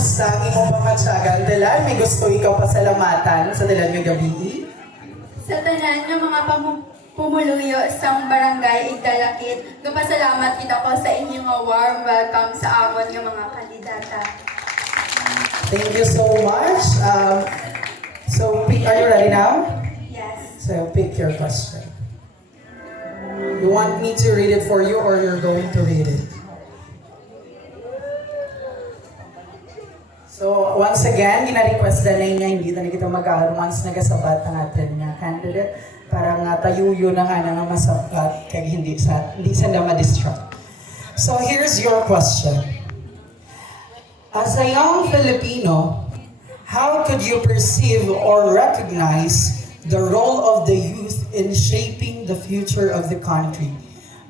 kumusta ang imong pamatsyagan? Dalan, may gusto ikaw pasalamatan sa dalan nga gabi? Sa tanan ng mga pumuluyo sa barangay Igdalaquit, gapasalamat kita ko sa inyong warm welcome sa amon ng mga kandidata. Thank you so much. Are you ready now? Yes. So pick your question. You want me to read it for you or you're going to read it? So once again, gina-request na niya, hindi na kita mag-aaral once nagasabat ang atin nga candidate para nga tayuyo na nga nga masabat kaya hindi sa na ma-distract. So here's your question. As a young Filipino, how could you perceive or recognize the role of the youth in shaping the future of the country,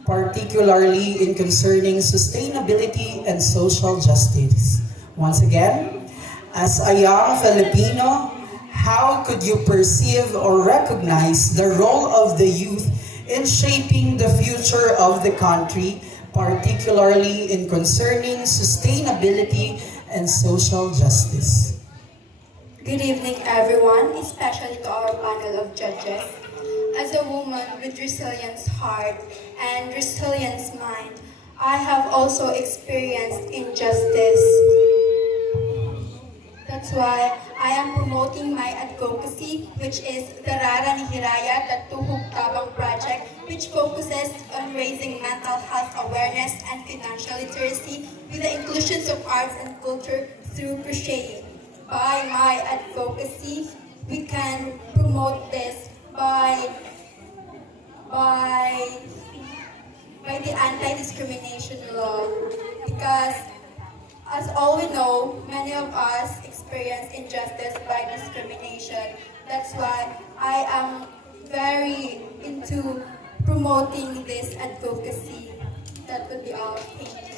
particularly in concerning sustainability and social justice? Once again, as a young Filipino, how could you perceive or recognize the role of the youth in shaping the future of the country, particularly in concerning sustainability and social justice? Good evening, everyone, especially to our panel of judges. As a woman with resilience heart and resilience mind, I have also experienced injustice. That's why I am promoting my advocacy, which is the Hara ni Hiraya Tuhog Tabang project, which focuses on raising mental health awareness and financial literacy with the inclusions of arts and culture through crocheting. By my advocacy, we can promote this by the anti-discrimination law, because as all we know, many of us experience injustice by discrimination. That's why I am very into promoting this advocacy. That would be all. Thank you.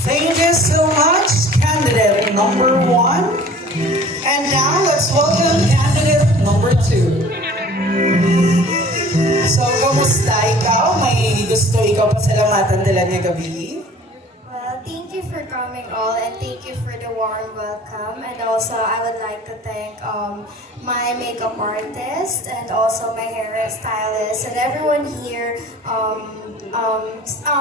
Thank you so much, candidate number 1. And now let's welcome candidate number 2. So, kamusta ikaw? May gusto ikaw pasalamatan dala nga gabi? Well, thank you for coming all and thank you for the warm welcome. And also, I would like to thank my makeup artist and also my hairstylist and everyone here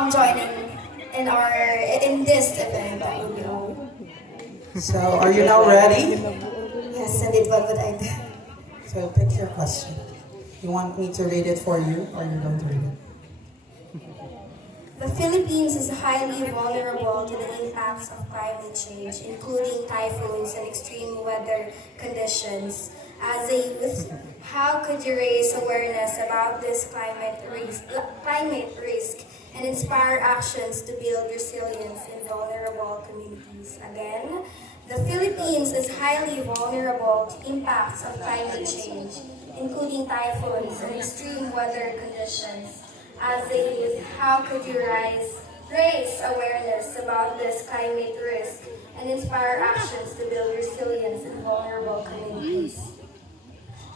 joining in this event that we know. So, are you now ready? Yes, indeed. What would I do? So, pick your question. You want me to read it for you or you're going to read it? The Philippines is highly vulnerable to the impacts of climate change, including typhoons and extreme weather conditions. As a youth, how could you raise awareness about this climate risk and inspire actions to build resilience in vulnerable communities? Again, the Philippines is highly vulnerable to impacts of climate change, including typhoons and extreme weather conditions. As a youth, how could you raise awareness about this climate risk and inspire actions to build resilience in vulnerable communities?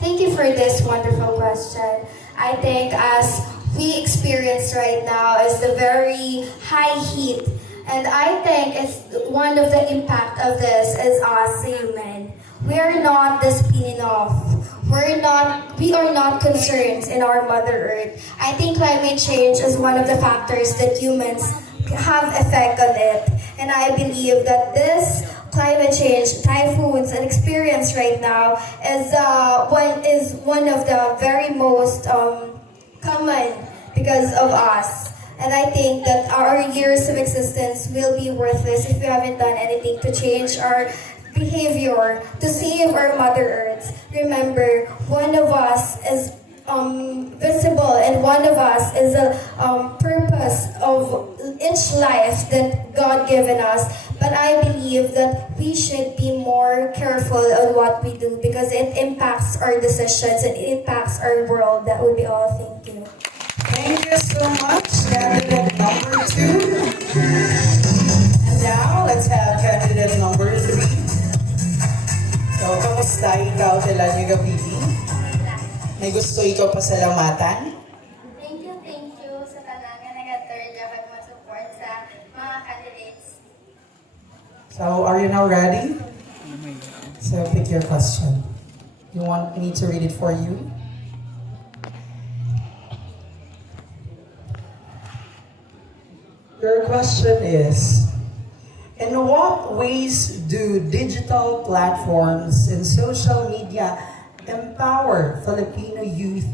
Thank you for this wonderful question. I think as we experience right now is the very high heat, and I think it's one of the impact of this is us human. We are not disciplined enough. We are not concerned in our Mother Earth. I think climate change is one of the factors that humans have effect on it. And I believe that this climate change, typhoons, and experience right now is one of the very most common because of us. And I think that our years of existence will be worthless if we haven't done anything to change our behavior to save our Mother Earth. Remember, one of us is visible and one of us is a purpose of each life that God given us. But I believe that we should be more careful on what we do because it impacts our decisions and it impacts our world. That would be all. Thank you. Thank you so much, candidate number 2. And now, let's have candidate number 3. So, kamusta ikaw dala niyo gabi? May gusto ikaw pasalamatan? Thank you sa tanan nga nag-third dapat mo support sa mga candidates. So, are you now ready? So pick your question. You want me to read it for you? Your question is, in what ways do digital platforms and social media empower Filipino youth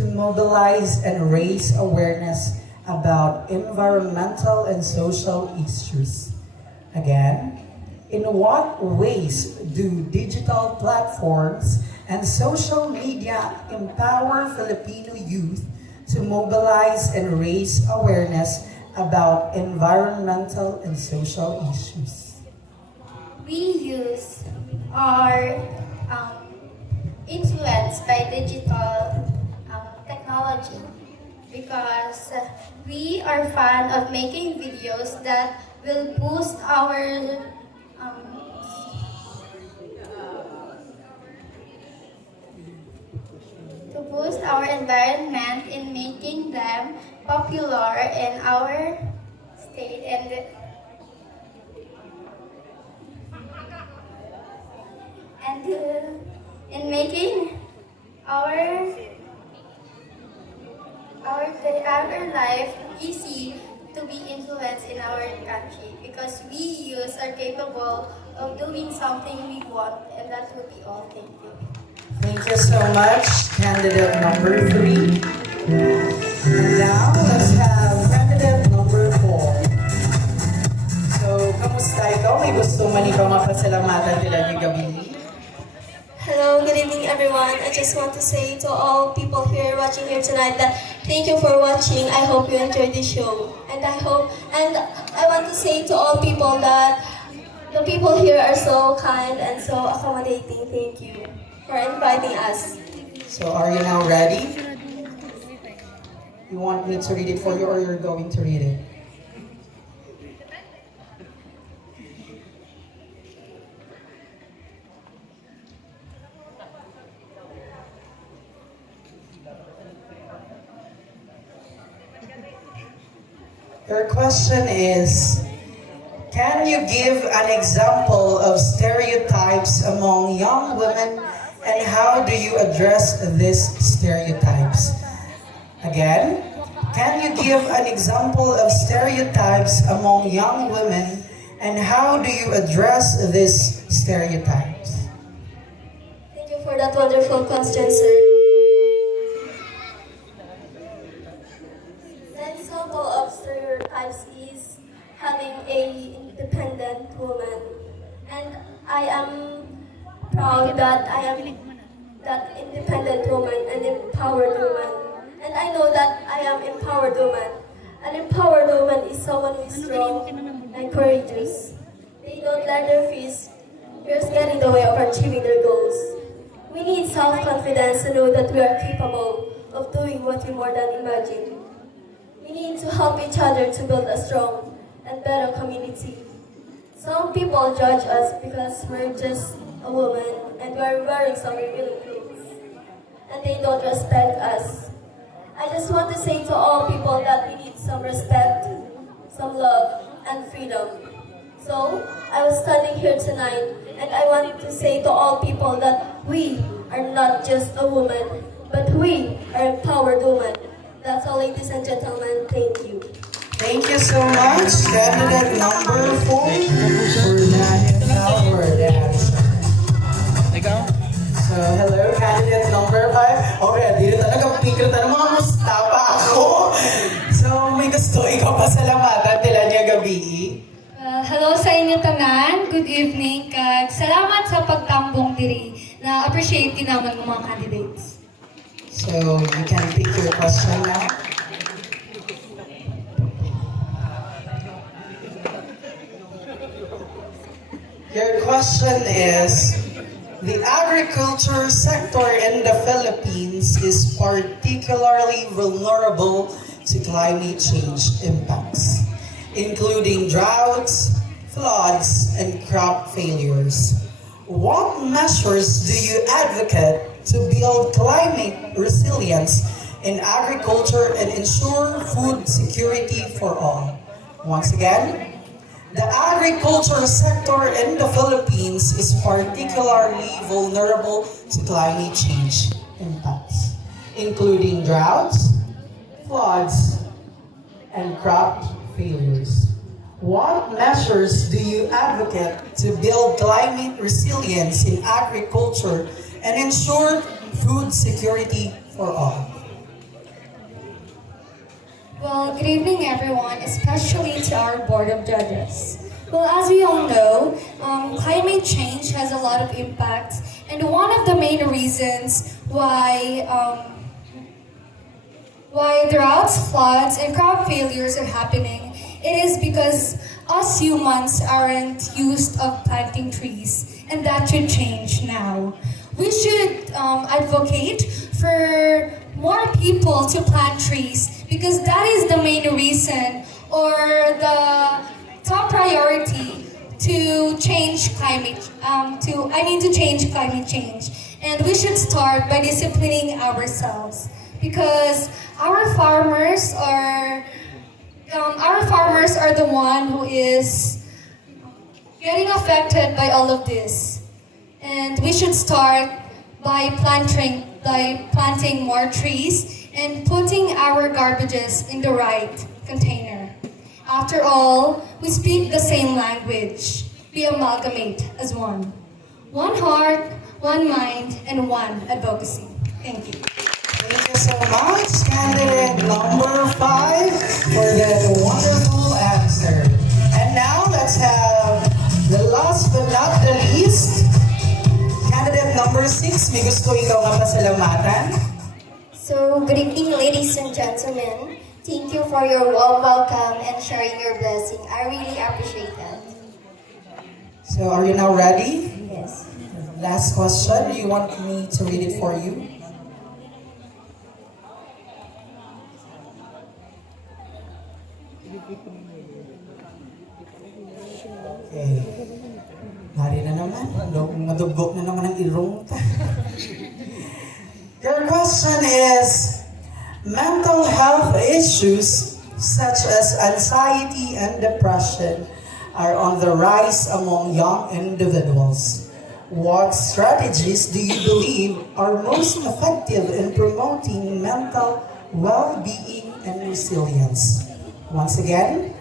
to mobilize and raise awareness about environmental and social issues? Again, in what ways do digital platforms and social media empower Filipino youth to mobilize and raise awareness about environmental and social issues? We use our influenced by digital technology because we are fan of making videos that will boost our to boost our environment in making them popular in our state and in making our life easy to be influenced in our country because we youths are capable of doing something we want, and that would be all. Thank you. Thank you so much, candidate number 3. And now, let's have candidate number 4. So, kamusta ikaw? May gusto man ikaw mapasalamatan nila ni Gabi? Hello, good evening everyone. I just want to say to all people here watching here tonight that thank you for watching. I hope you enjoyed the show. And I want to say to all people that the people here are so kind and so accommodating. Thank you for inviting us. So, are you now ready? You want me to read it for you or you're going to read it? Your question is, can you give an example of stereotypes among young women and how do you address these stereotypes? Again, can you give an example of stereotypes among young women and how do you address these stereotypes? Thank you for that wonderful question, sir. An example of stereotypes is having a independent woman. And I am proud that I am that independent woman, an empowered woman. And I know that I am empowered woman. An empowered woman is someone who is strong and courageous. They don't let their fears get in the way of achieving their goals. We need self-confidence to know that we are capable of doing what we more than imagine. We need to help each other to build a strong and better community. Some people judge us because we're just a woman and we're wearing some revealing clothes. And they don't respect us. I just want to say to all people that we need some respect, some love, and freedom. So, I was standing here tonight and I want to say to all people that we are not just a woman, but we are empowered women. That's all, ladies and gentlemen. Thank you. Thank you so much, candidate number 4, for that empowered answer. So, hello, candidate number 5. Okay, dito talaga pikir na mga musta pa ako. So, may gusto ikaw pasalamatan nila niya gabi. Hello sa inyo tanan. Good evening. Kag salamat sa pagtambong diri. Na appreciate naman ng mga candidates. So, you can pick your question now. Your question is, the agriculture sector in the Philippines is particularly vulnerable to climate change impacts, including droughts, floods, and crop failures. What measures do you advocate to build climate resilience in agriculture and ensure food security for all? Once again, The agriculture sector in the Philippines is particularly vulnerable to climate change impacts, including droughts, floods, and crop failures. What measures do you advocate to build climate resilience in agriculture and ensure food security for all? Well, good evening, everyone, especially to our Board of Judges. Well, as we all know, climate change has a lot of impacts, and one of the main reasons why droughts, floods, and crop failures are happening, it is because us humans aren't used of planting trees, and that should change now. We should advocate for more people to plant trees because that is the main reason or the top priority to change climate to change climate change. And we should start by disciplining ourselves because our farmers are the one who is getting affected by all of this. And we should start by planting more trees and putting our garbages in the right container. After all, we speak the same language. We amalgamate as one. One heart, one mind, and one advocacy. Thank you. Thank you so much, candidate number 5, for that wonderful answer. And now let's have the last but not the least, candidate number 6. May gusto ikaw nga pasalamatan. So, good evening, ladies and gentlemen. Thank you for your warm welcome and sharing your blessing. I really appreciate that. So are you now ready? Yes. Last question. Do you want me to read it for you? Okay. Hari na naman. Madugok na naman ang ilong ta. Your question is, mental health issues such as anxiety and depression are on the rise among young individuals. What strategies do you believe are most effective in promoting mental well-being and resilience? Once again,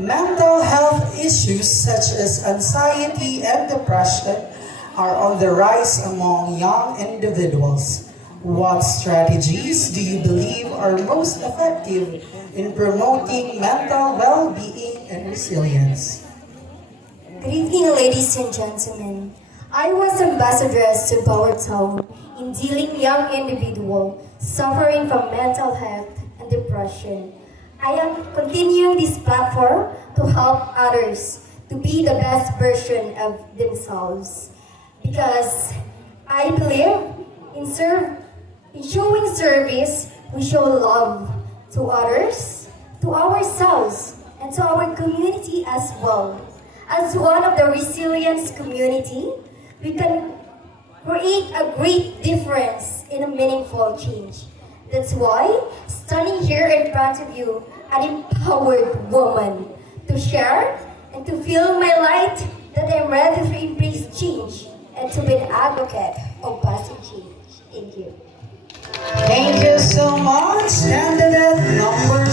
mental health issues such as anxiety and depression are on the rise among young individuals. What strategies do you believe are most effective in promoting mental well-being and resilience? Good evening, ladies and gentlemen. I was ambassadress to Power Town in dealing young individual suffering from mental health and depression. I am continuing this platform to help others to be the best version of themselves because I believe in showing service, we show love to others, to ourselves, and to our community as well. As one of the resilience community, we can create a great difference in a meaningful change. That's why, standing here in front of you, an empowered woman, to share and to feel my light that I'm ready to embrace change and to be an advocate of positive change. Thank you. Thank you so much, candidate number